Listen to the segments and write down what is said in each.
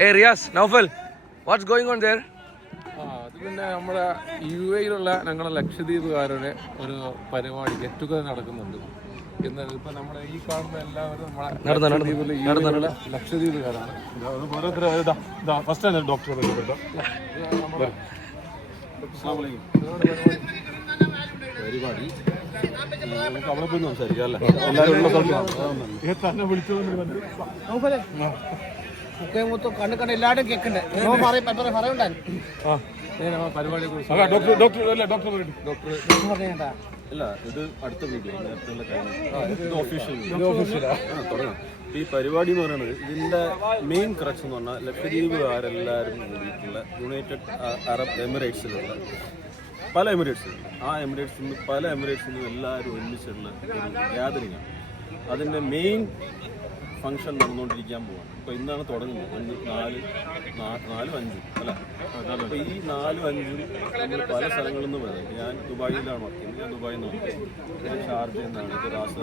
Hey Riaz, Naufal, what's going on there? അത് പിന്നെ നമ്മുടെ UAE-ലുള്ള ഞങ്ങളുടെ ലക്ഷദ്വീപുകാരുടെ ഒരു പരിപാടി ഗെറ്റ് ടുഗദർ നടക്കുന്നുണ്ട്. ഇപ്പം നമ്മുടെ ഈ കാണുന്ന എല്ലാവരും നമ്മുടെ ലക്ഷദ്വീപുകാരാണ്. ഫസ്റ്റ് ഡോക്ടർ പരിപാടി അവിടെ പോയി സംസാരിക്കാം അല്ലേ? എല്ലാവരും ഉള്ള സ്ഥലത്ത് തന്നെ വിളിച്ചത് കണ്ണ് എല്ലാവരും കേൾക്കണ്ടേ അല്ല, ഇത് അടുത്ത വീഡിയോ തുടങ്ങാം. ഈ പരിപാടി എന്ന് പറയുന്നത് ഇതിന്റെ മെയിൻ ക്രക്സ് എന്ന് പറഞ്ഞാൽ ലക്ഷദ്വീപുകാരെല്ലാവരും കൂടിയിട്ടുള്ള യുണൈറ്റഡ് അറബ് എമിറേറ്റ്സിലുള്ള പല എമിറേറ്റ്സിലും പല എമിറേറ്റ്സിൽ നിന്നും എല്ലാവരും ഒരുമിച്ചുള്ള ഒരു ഗ്യാതറിംഗ് ആണ്. അതിൻ്റെ മെയിൻ ഫംഗ്ഷൻ നടന്നുകൊണ്ടിരിക്കാൻ പോവാണ്. ഇപ്പോൾ ഇന്നാണ് തുടങ്ങുന്നത്. 4-5 അല്ല, അപ്പോൾ ഈ 4-5 നമ്മൾ പല സ്ഥലങ്ങളിൽ നിന്ന് പറയുന്നത്. ഞാൻ ദുബായിലാണ് വർക്ക് ചെയ്യുന്നത്. ഞാൻ ദുബായിൽ നിന്ന് വർക്ക് ചെയ്യുന്നത്. ഞാൻ ഷാർജയിൽ നിന്നാണ്, ഇത് റാസൽ.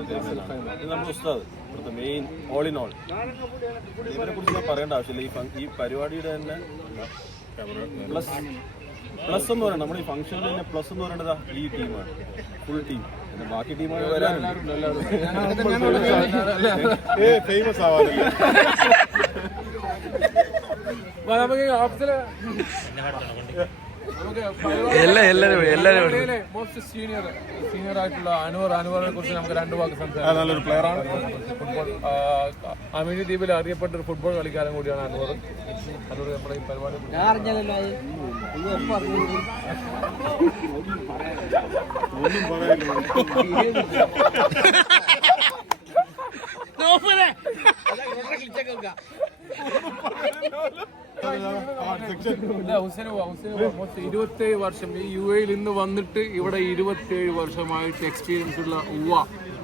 ഇത് നമ്മുടെ ഉസ്താദ്, ഇവിടുത്തെ മെയിൻ ഓൾ ഇൻ ഓൾ. ഇവരെ കുറിച്ച് ഞാൻ പറയേണ്ട ആവശ്യമില്ല. ഈ പരിപാടിയുടെ തന്നെ പ്ലസ് എന്ന് പറയുന്നത് നമ്മുടെ ഈ ഫംഗ്ഷനിൽ തന്നെ പ്ലസ് എന്ന് പറയുന്നത് ഈ ടീമാണ്, ഫുൾ ടീം. പിന്നെ ബാക്കി ടീമാണ് വരാനുണ്ട്. ഫേമസ് ആവാറില്ല. മോസ്റ്റ് സീനിയർ ആയിട്ടുള്ള അനുവറിനെ കുറിച്ച് നമുക്ക് 2 വാക്ക് സംസാരിക്കാം. നല്ലൊരു പ്ലെയറാണ്. ഫുട്ബോൾ അമീനി ദ്വീപിൽ അറിയപ്പെട്ട ഒരു ഫുട്ബോൾ കളിക്കാരൻ കൂടിയാണ് അനുവർ. അതുകൊണ്ട് നമ്മുടെ ഈ പരിപാടി ഹുസൈൻ 27 വർഷം ഈ UAE-ൽ ഇന്ന് വന്നിട്ട് ഇവിടെ 27 വർഷമായിട്ട് എക്സ്പീരിയൻസ് ഉള്ള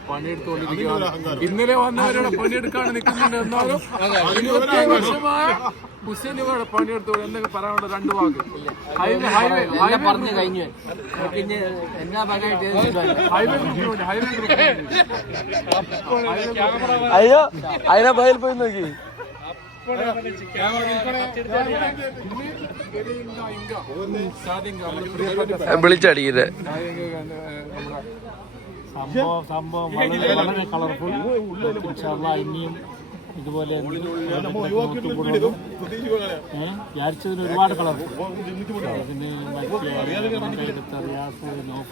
പണിയെടുത്തുകൊണ്ടിരിക്കുകയാണ്. ഇന്നലെ വന്നവരുടെ പണിയെടുക്കാൻ നിൽക്കുന്നുണ്ട്. എന്നാലും 27 വർഷമായ ഹുസൈൻ ഇവിടെ പണിയെടുത്തു. എന്തൊക്കെ പറയാനുള്ള 2 വാക്ക് പറഞ്ഞു കഴിഞ്ഞു. പിന്നെ അയ്യോ അതിനെ ബയൽ പോയി നോക്കി. വിളിച്ചടിക്കുന്നത് സംഭവം വളരെ കളർഫുൾ. ഇനിയും ഇതുപോലെ വിചാരിച്ചതിന് ഒരുപാട് കളർഫുൾ.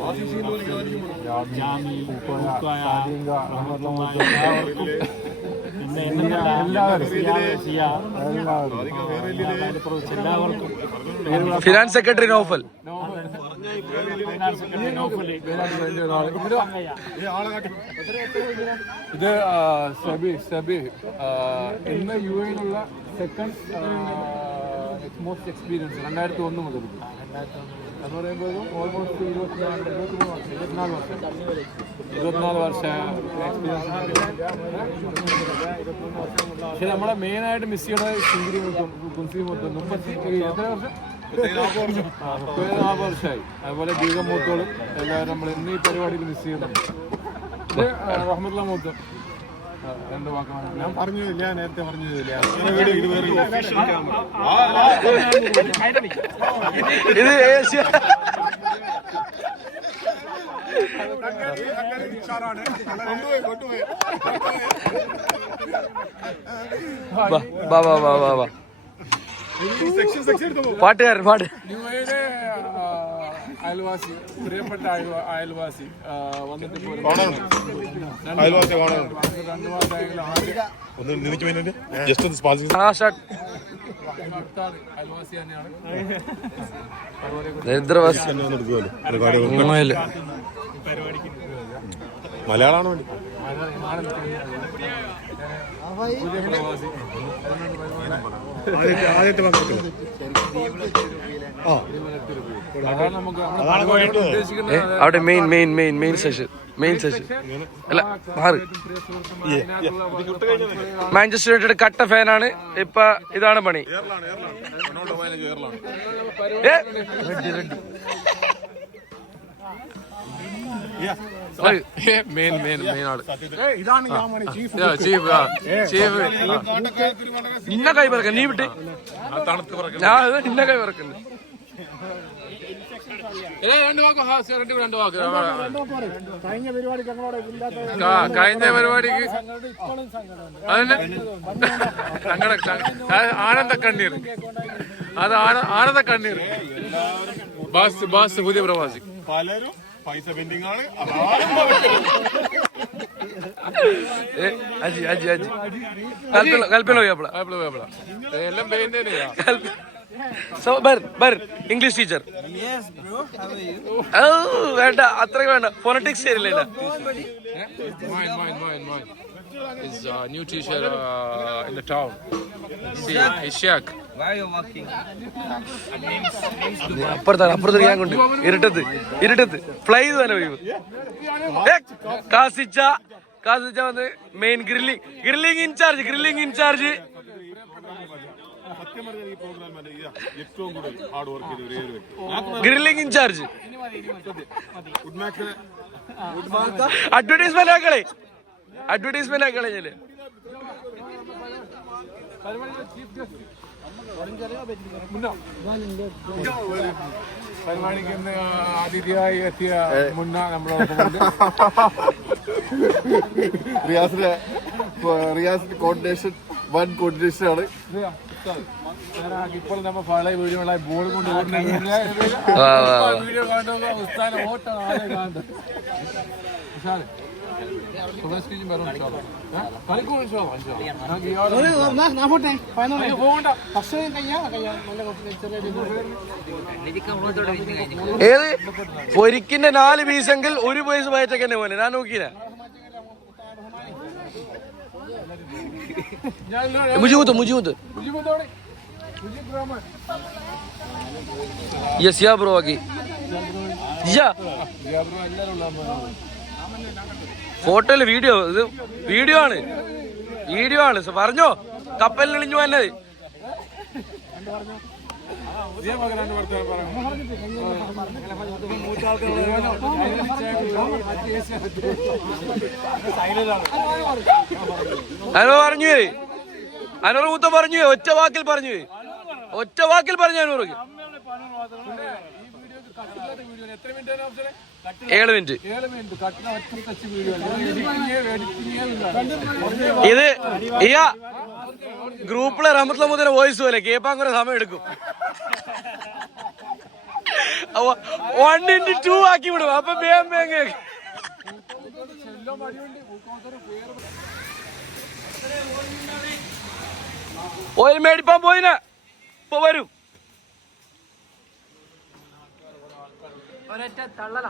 അതിന് പിന്നെ എല്ലാവർക്കും ഫിനാൻസ് സെക്രട്ടറി നൗഫൽ. ഇത് സബി ഇന്ന് UAE-ലുള്ള സെക്കൻഡ് മോസ്റ്റ് എക്സ്പീരിയൻസ് 2001 മുതൽ എന്ന് പറയുമ്പോഴും ഓൾമോസ്റ്റ് 24 വർഷം എക്സ്പീരിയൻസ്. പക്ഷെ നമ്മളെ മെയിനായിട്ട് മിസ് ചെയ്യണത് സിംഗിരി കുൻസി മൊത്തം 34 വർഷമായി. അതുപോലെ ദീകം മൂത്തോളും എല്ലാവരും നമ്മൾ ഇന്ന് ഈ പരിപാടിയിൽ മിസ് ചെയ്യുന്നുണ്ട്. ഇത് റഹ്മത്തുള്ള മൂത്ത് 2 വാക്കാണ്. ഞാൻ പറഞ്ഞില്ല, നേരത്തെ പറഞ്ഞില്ല. ഇത് ഏഷ്യ പാട്ടുകാരൻ പാട്ട്. UAE-ലെ അയൽവാസി, പ്രിയപ്പെട്ട അയൽവാസി വന്നിട്ട് അയൽവാസി തന്നെയാണ്. മലയാളമാണ് വേണ്ടി ആദ്യത്തെ അവിടെ മെയിൻ സെഷൻ അല്ല മാറി. മാഞ്ചസ്റ്റർ യുണൈറ്റഡ് കട്ട ഫാനാണ്. ഇപ്പൊ ഇതാണ് പണി. മെയിൻ ആള് ഇതാണ് ഞാൻ ചീഫ് ചീഫ് ഇന്ന കൈ പറക്ക നീ വിട്ട് തണുത്ത് പറക്കുന്നു ഞാൻ ഇന്ന കൈ പറക്കുന്നു. രണ്ട് വാക്ക് കഴിഞ്ഞ പരിപാടിക്ക് ഞങ്ങളോട് ഇല്ലാത്ത കഴിഞ്ഞ പരിപാടിക്ക് അതിന് ആനന്ദ കണ്ണീർ അത് ആനന്ദ കണ്ണീർ ബാസ് പുതിയ പ്രവാസി പലരും പൈസ പെൻഡിങ് ആണ്. അജി അജി അജി കൽപ്പന പോയി അപ്പള എല്ലാം പെയിന്റ് തന്നെയാ. So, Bar, English teacher. Yes, bro. How are you? Oh, വേണ്ട അത്രയ്ക്ക് വേണ്ട ഫോണറ്റിക്സ് ശരിയല്ല. Mine. Is a new teacher in the town. See, Ishaq. Why are you walking? അപ്പുറത്ത് ഞാൻ കൊണ്ട് ഇരുട്ടത്ത് ഫ്ലൈ ചെയ്ത് തന്നെ പോയി. കാസിച്ച വന്ന് മെയിൻ ഗ്രില്ലിംഗ് ഇൻചാർജ് സത്യം പറഞ്ഞാൽ ഈ പ്രോഗ്രാം ഏറ്റവും കൂടുതൽ ഹാർഡ് വർക്ക് ചെയ്ത ഗ്രില്ലിംഗ് ഇൻചാർജ് ഉഡ്മാക്കിനെ അഡ്വർടൈസ്മെന്റ് ആക്കളെ ഞാന് പരിപാടിക്ക് ഇന്ന് അതിഥിയായി എത്തിയ മുന്ന നമ്മളോടൊപ്പം റിയാസിന്റെ കോർഡിനേഷൻ വൺ കോർഡിനേഷൻ ആണ്. ഇപ്പോൾ നമ്മ പഴയ വീഡിയോകളായി ബോൾ കൊണ്ട് വീഡിയോ കാണുന്ന ഉസ്താൻ ഓട്ടം ആരെ കാണുന്നത് ഏത് പൊരിക്കിന്റെ 4 പീസെങ്കിൽ 1 പൈസ പയറ്റൊക്കെ തന്നെ പോലെ ഞാൻ നോക്കിയില്ല. മുജിമുത്ത് യെസ് യാ ബ്രോ ആക്കി ഫോട്ടോയില് വീഡിയോ ആണ് പറഞ്ഞോ കപ്പലിൽ ഇളിഞ്ഞു വന്നത്. അനൂർ മൂത്ത പറഞ്ഞു ഒറ്റ വാക്കിൽ പറഞ്ഞു അനൂർക്ക് 7 മിനിറ്റ്. ഇത് ഗ്രൂപ്പിലെ റഹ്മത്തുള്ള മുതലെ വോയിസ് പോലെ കേൾപ്പാൻ കുറെ സമയം എടുക്കും. 1:2 ആക്കി വിടും. അപ്പൊ ഓയിൽ മേടിപ്പാൻ പോയിന ഇപ്പൊ വരും. ഒരൊറ്റ തള്ളല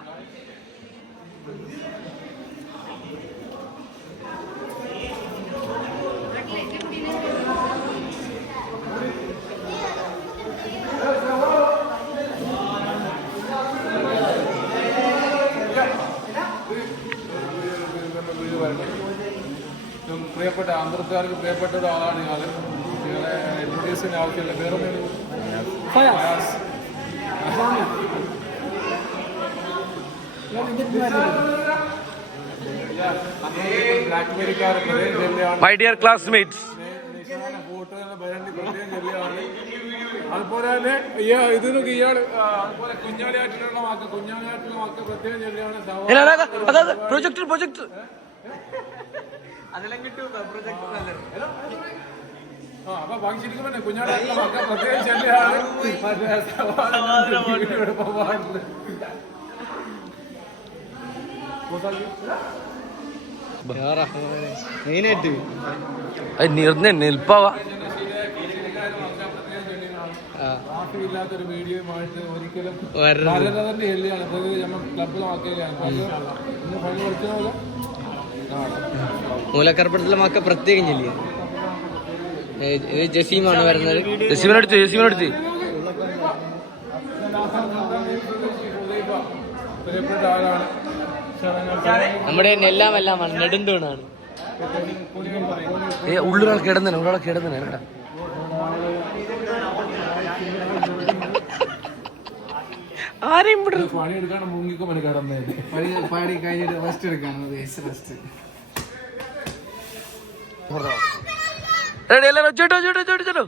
പ്രിയപ്പെട്ട അന്തർക്കാർക്ക് പ്രിയപ്പെട്ട ഒരാളാണ് ഇയാള്. ഇയാളെ ഇൻട്രൊഡ്യൂസിന് ആവശ്യമില്ല. വേറൊന്നും മൈ ഡിയർ ക്ലാസ്മേറ്റ്സ്, അതുപോലെ തന്നെ ഇതിനൊക്കെ ഇയാള് അതുപോലെ കുഞ്ഞാലിയാറ്റിലുള്ള വാക്ക് പ്രത്യേകം ജില്ലയാണ്. പ്രൊജക്ടർ അപ്പൊ വാങ്ങിച്ചിരിക്കും തന്നെ കുഞ്ഞാലിയാറ്റിലുള്ള വാക്ക് പ്രത്യേകം ജില്ലയാണ്. നിൽപ്പാവാ ഇല്ലാത്തൊരു വീഡിയോയുമായിട്ട് ഒരിക്കലും തന്നെ എല്ലിയാണ് ക്ലബിലാക്കിയാണ് മൂലക്കർപ്പടത്തിലെ മക്ക പ്രത്യേകം ചെല്ലിയ ജസീമാണ് വരുന്നത്. ജസീമിനടുത്ത് പ്രിയപ്പെട്ട ആളാണ്. നമ്മുടെ എല്ലാം നെടുന്തൂണാണ്. ഉള്ളൊരാൾ കിടന്നെ പണിയെടുക്കാണ് മുങ്ങിക്കോ മണി കടന്നേ പാടി കഴിഞ്ഞിട്ട് റെസ്റ്റ് എടുക്കാണ് റെസ്റ്റ്. റെഡി എല്ലാവരും ചേട്ടോ ചേട്ടോ ചേട്ടോ ചേട്ടോ